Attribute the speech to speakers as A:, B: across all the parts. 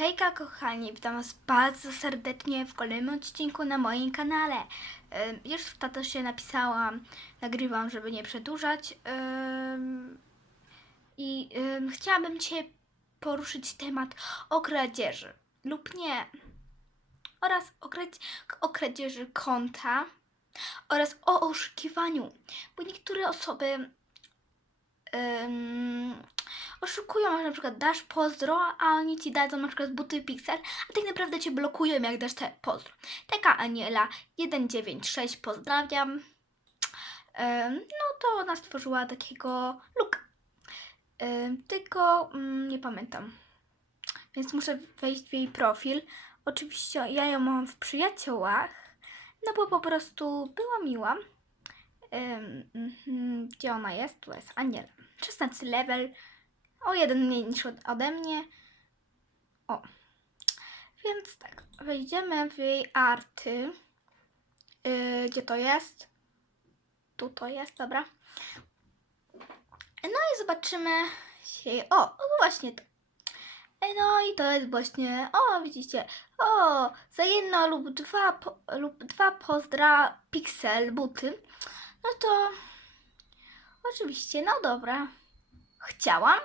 A: Hejka kochani, witam was bardzo serdecznie w kolejnym odcinku na moim kanale. Już w statusie napisałam, nagrywam, żeby nie przedłużać. I ym, chciałabym dzisiaj poruszyć temat o kradzieży lub nie. Oraz o, kradzieży, o kradzieży konta oraz o oszukiwaniu, bo niektóre osoby ym, oszukują, że na przykład dasz pozdro, a oni ci dadzą na przykład buty Pixel, a tak naprawdę cię blokują, jak dasz te pozdro. Taka Aniela 196 pozdrawiam. Em, No to ona stworzyła takiego looka. Em, Tylko mm, nie pamiętam. Więc muszę wejść w jej profil. Oczywiście ja ją mam w przyjaciołach, no bo po prostu była miła. Em, mhm, Gdzie ona jest? Tu jest Aniela. 16 level o jeden mniej niż od, ode mnie. O. Więc tak, wejdziemy w jej arty. Yy, gdzie to jest? Tu to jest, dobra. No i zobaczymy się. O, właśnie to. No i to jest właśnie, o widzicie, o, za jedno lub dwa, po, lub dwa pozdra pixel buty. No to oczywiście, no dobra. Chciałam,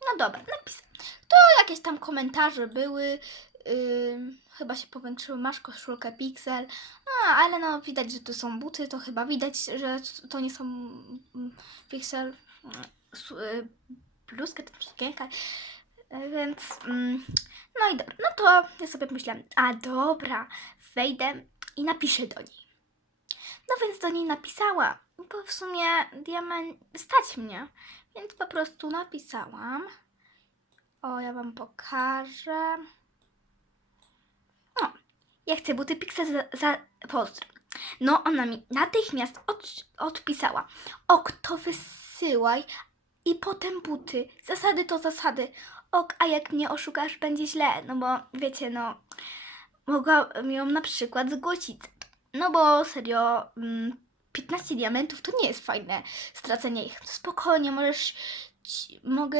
A: no dobra, napisałam. To jakieś tam komentarze były. ym, chyba się powiększyły, masz koszulkę Pixel. A, ale no widać, że to są buty, to chyba widać, że to nie są mm, Pixel. mm, su- y, Bluzka, to sukienka. Y, Więc, mm, no i dobra, no to ja sobie myślałam, a dobra, wejdę i napiszę do niej. No więc do niej napisała, bo w sumie diament stać mnie. Więc po prostu napisałam. O, ja wam pokażę. O, ja chcę buty Pixel za, za pozdro. No, ona mi natychmiast od, odpisała. Ok, to wysyłaj i potem buty. Zasady to zasady. Ok, a jak mnie oszukasz, będzie źle. No bo wiecie, no, mogłam ją na przykład zgłosić. No bo serio, mm, 15 diamentów to nie jest fajne stracenie ich. Spokojnie możesz, mogę,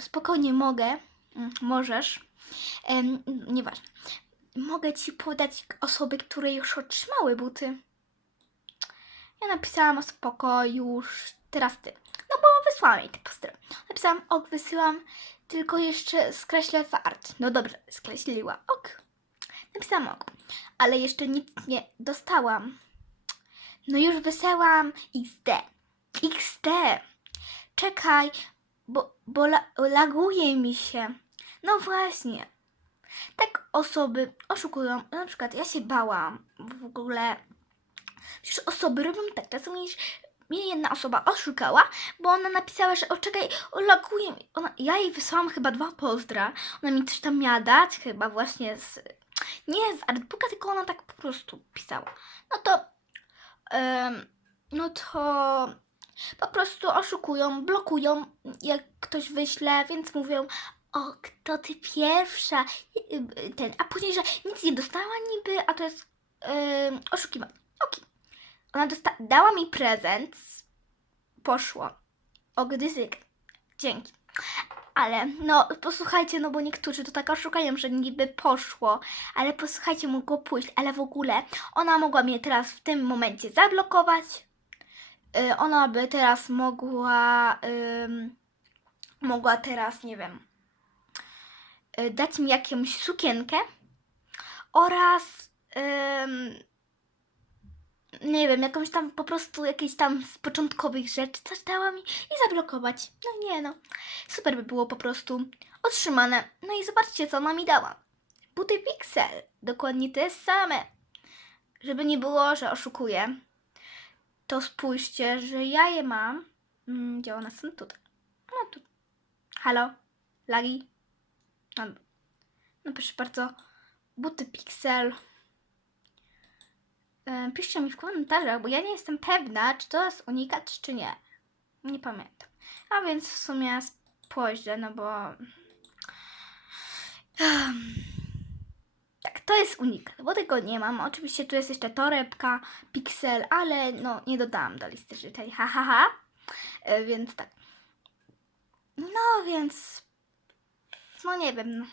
A: spokojnie mogę, mm, możesz, nieważne, mogę ci podać osoby, które już otrzymały buty. Ja napisałam o spokoju już, teraz ty. No bo wysłałam jej te pozdro. Napisałam, ok, wysyłam, tylko jeszcze skreślę fart. No dobrze, skreśliła, ok. Napisałam ok, ale jeszcze nic nie dostałam. No już wysyłam XD. XD. Czekaj, bo, bo la, laguje mi się. No właśnie. Tak osoby oszukują. Na przykład ja się bałam w ogóle. Przecież osoby robią tak. Czasem mnie, mnie jedna osoba oszukała, bo ona napisała, że o czekaj, o, laguje mi. Ona, ja jej wysłałam chyba dwa pozdra. Ona mi coś tam miała dać, chyba właśnie z... Nie z artbooka, tylko ona tak po prostu pisała. No to no to po prostu oszukują, blokują, jak ktoś wyśle, więc mówią, o, kto ty pierwsza, y, y, ten, a później, że nic nie dostała niby, a to jest um, oszukiwanie. Okej. Ona dała mi prezent, poszło, o gdyzyk, dzięki. Ale, no, posłuchajcie, no bo niektórzy to tak oszukają, że niby poszło, ale posłuchajcie, mogło pójść, ale w ogóle ona mogła mnie teraz w tym momencie zablokować. Y, ona by teraz mogła. ym, mogła teraz, nie wiem. y, dać mi jakąś sukienkę. Oraz. ym, nie wiem, jakąś tam po prostu jakieś tam z początkowych rzeczy coś dała mi i zablokować. No nie no. Super by było po prostu otrzymane. No i zobaczcie, co ona mi dała. Buty Pixel. Dokładnie te same żeby nie było, że oszukuję, to spójrzcie, że ja je mam. Mm, Gdzie one są? Tutaj. No tu. Halo? Lagi? No, no proszę bardzo. Buty Pixel. E, Piszcie mi w komentarzach, bo ja nie jestem pewna, czy to jest unikat, czy nie. Nie pamiętam. A więc w sumie spojrzę, no bo... Tak, to jest unikat, bo tego nie mam. Oczywiście tu jest jeszcze torebka, pixel, ale no nie dodałam do listy życzeń, ha, ha, ha. E, Więc tak. No więc, no nie wiem, no.